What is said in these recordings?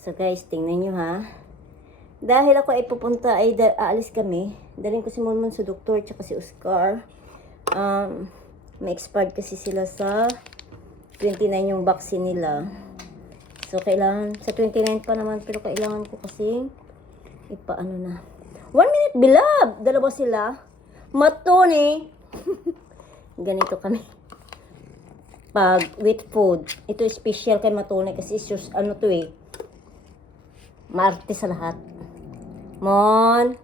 So guys, tingnan nyo ha. Dahil ako ay pupunta, aalis kami. Dalhin ko si Monmon sa doktor, tsaka si Oscar. May expired kasi sila sa 29 yung vaccine nila. So, kailangan, sa 29 pa naman, pero kailangan ko kasi, ipaano na. 1 minute, bilab! Dalawa sila. Matone! Ganito kami. Pag with food. Ito special kay Matone kasi ano to eh. Maarte sa lahat. Mon!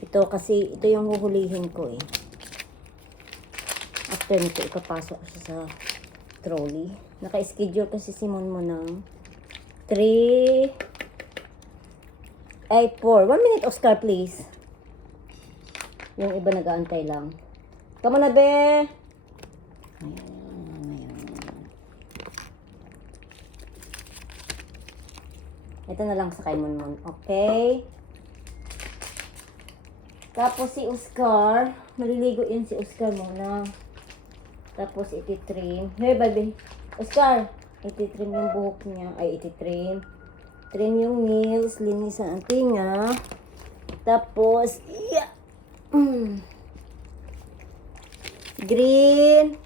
Ito kasi, ito yung huhulihin ko eh. After nito, ipapasok ko siya sa trolley. Naka-schedule kasi si Monmon ng 3, 4. 1 minute, Oscar, please. Yung iba nag-aantay lang. Come on na, be! Ito na lang sa kay Monmon. Okay? Tapos si Oscar, maliligo yun si Oscar muna. Tapos ititrim. Hey, baby. Oscar, ititrim yung buhok niya. Ay, ititrim. Trim yung nails, linisan ang tinga. Tapos, yeah. Green.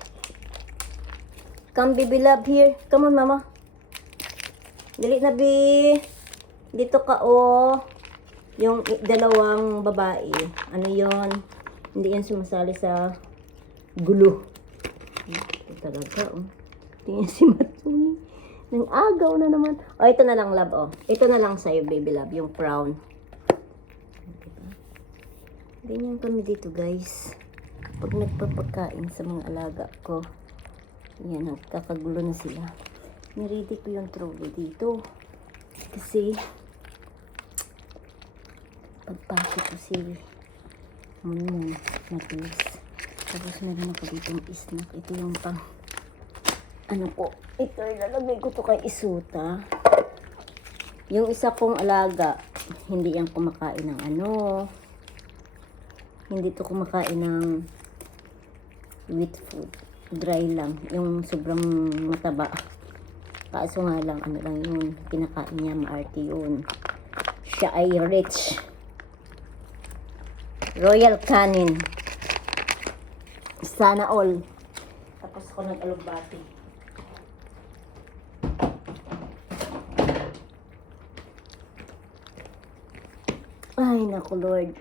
Come, baby love, here. Come on, mama. Dali na, be. Dito ka, oh. Yung dalawang babae. Ano yon? Hindi yan sumasali sa gulo. Ito talaga, oh. Tingnan si Matsuni. Nang agaw na naman. Oh, ito na lang, love, oh. Ito na lang sa'yo, baby love. Yung crown. Diba? Ganyan kami dito, guys. Pag nagpapakain sa mga alaga ko. Yan, nagkakagulo na sila. Niready ko yung trolley dito. Kasi, pagpasok ko si Monmon matilis. Tapos meron ako ditong snack. Ito yung pang ano po. Ito ilalagay ko to kay Isuta. Yung isa kong alaga, hindi yan kumakain ng ano. Hindi to kumakain ng wheat food. Dry lang. Yung sobrang mataba. Kaso nga lang, ano lang yun. Kinakain niya, maarte yun. Siya ay rich. Royal Canin. Sana all. Tapos ako nag-alugbati. Ay, naku Lord.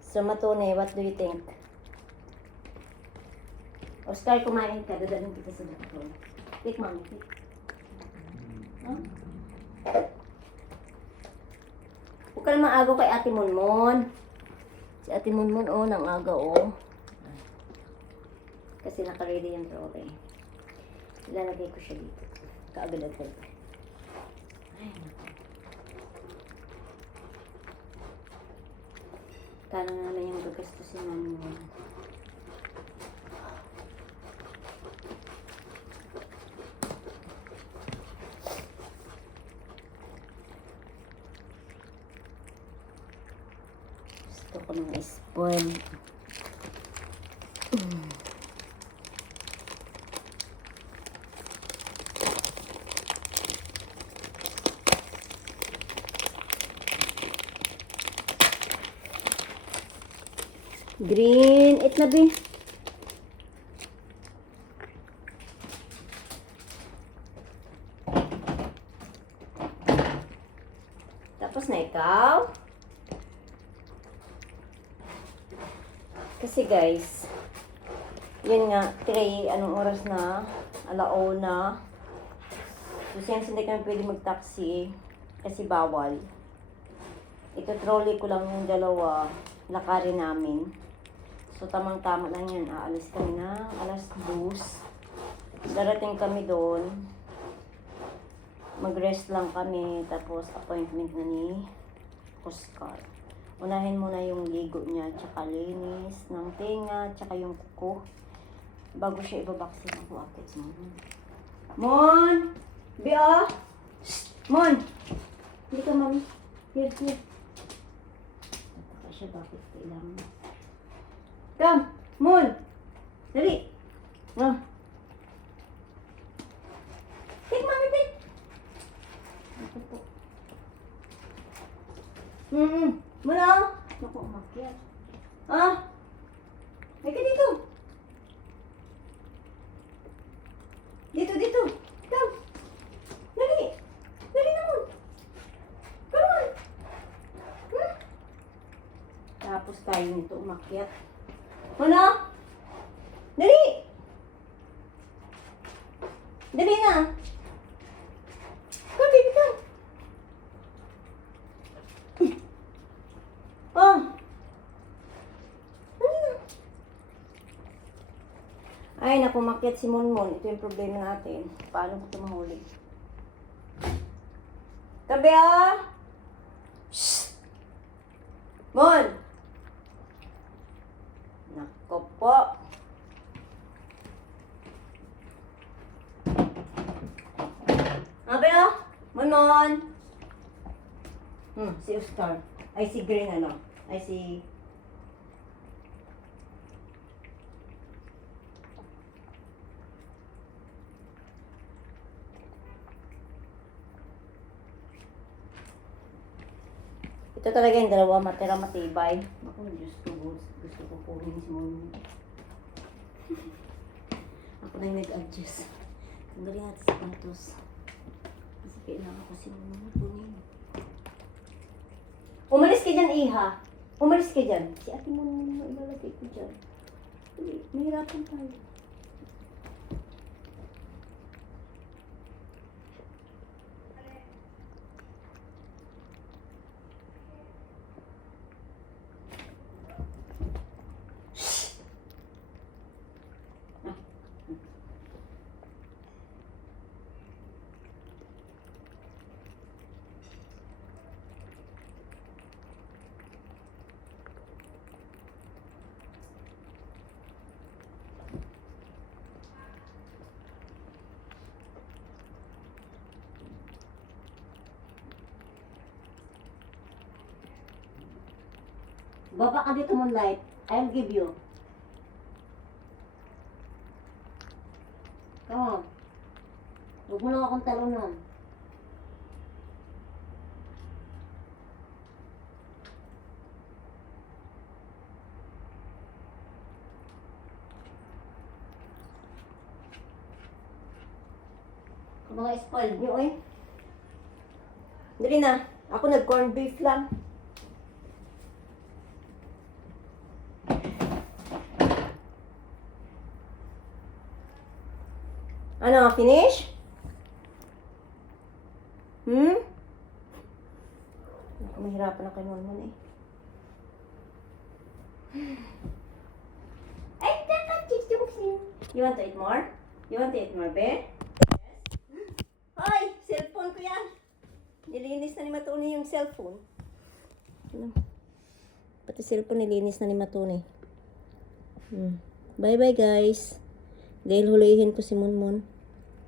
So, Matone, what do you think? Oscar, kumain ka. Dadalhin kita sa doktor. Take, mami. Take. Huh? Huwag ka naman agaw kay Ate Monmon. Si Ate Monmon, oh, nang aga, oh. Kasi naka-ready yung trolley. Ilalagay ko siya dito. Kaagad-agad. Ay, naku. Kala naman yung gagastusin namin yun. Gusto ko nang spoil. Green. Eat na, be. Tapos na ikaw. Kasi guys, yun nga, 3, anong oras na? Alauna. So, since hindi kami pwede mag-taxi, kasi bawal. Ito trolley ko lang yung dalawa, lakarin namin. So, tamang-tama lang yan. Aalis kami na alas 2. Darating kami doon. Mag-rest lang kami. Tapos, appointment na ni Oscar. Unahin muna yung ligo niya, tsaka linis ng tinga, tsaka yung kuko. Bago siya ibabaksin ako agad sa Mon. Mon! Bia! Mon! Hindi ka, mami. Here, here. Nataka siya, bakit kailangan? Come! Mon! Dali! Ah. Take, mami, take! Muna. Naku, umakyat. Ah? Ay ka dito. Dito. Come. Dali. Dali naman. Come on. Hmm? Tapos tayo nito umakyat. Muna. Dali. Dali na. Come, baby, come. Oh. Ay, naku, umakyat si Monmon. Ito yung problema natin. Paano ko ito mahuli? Tabi, ah! Shhh! Mon! Naku po. Tabi, ah! Monmon! Si Oscar. Ay, si Green, ano? Ay, si... Ito talaga yung dalawa, matira matibay. Ako, Diyos ko, gusto ko kunin si Monmon. Ako na yung nag-adjust. Tanggalin natin sa patos. Kasi kailangan ko si Monmon kunin. Umalis ka dyan, Iha. Umalis ka dyan. Si ate Monmon mo ilalagay ko dyan. Mahirapan tayo. Baba ka dito, Moonlight. I'll give you. Come on. Huwag mo lang akong talunan. Mga spoiled nyo, eh. Dali na. Ako nag-corned beef lang. Ano, finish? Ako, mahirapan na kay Monmon, eh. Ay, you want to eat more? You want to eat more, be? Yes. Hoy, cellphone ko yan. Nilinis na ni Matuni yung cellphone. Ano? Pati cellphone nilinis na ni Matuni. Bye-bye, guys. Dahil hulihin ko si Monmon.